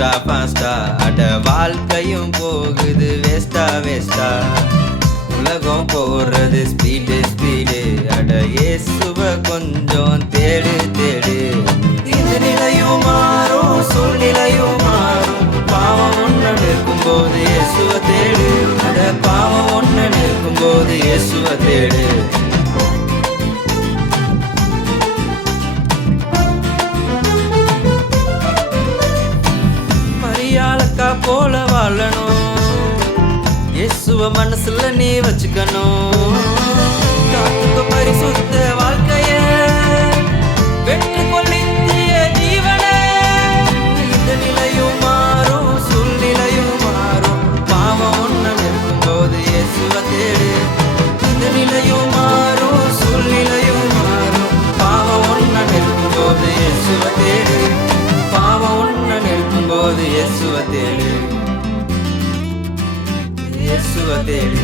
ஃபாஸ்டா ஃபாஸ்டா அட வாழ்க்கையும் போகுது வேஸ்டா வேஸ்டா உலகம் போறது ஸ்பீடு ஸ்பீடு அட இயேசுவ கொஞ்சம் தேடு தேடு இந்த நிலையும் மாறும் சூழ்நிலையும் மாறும் பாவம் ஒன்று நிற்கும்போது இயேசுவ தேடு அட பாவம் ஒன்று நிற்கும்போது இயேசுவ தேடு மரியாளக்கா போல வாழணும் இயேசுவ மனசுல நீ வச்சுக்கணும் காத்துக்க பரிசுத்த வாழ்க்கைய வெற்றி கொள்ளித்திய ஜீவனே இந்த நிலையும் மாறும் சூழ்நிலையும் மாறும் பாவம் ஒன்று நிற்கும்போது இயேசுவ தேடு இந்த நிலையும் மாறும் சூழ்நிலையும் மாறும் பாவம் ஒன்று நிற்கும்போது இயேசுவ தேடு பாவம் ஒன்று நிற்கும்போது இயேசுவ தேடு இயேசுவ தேடு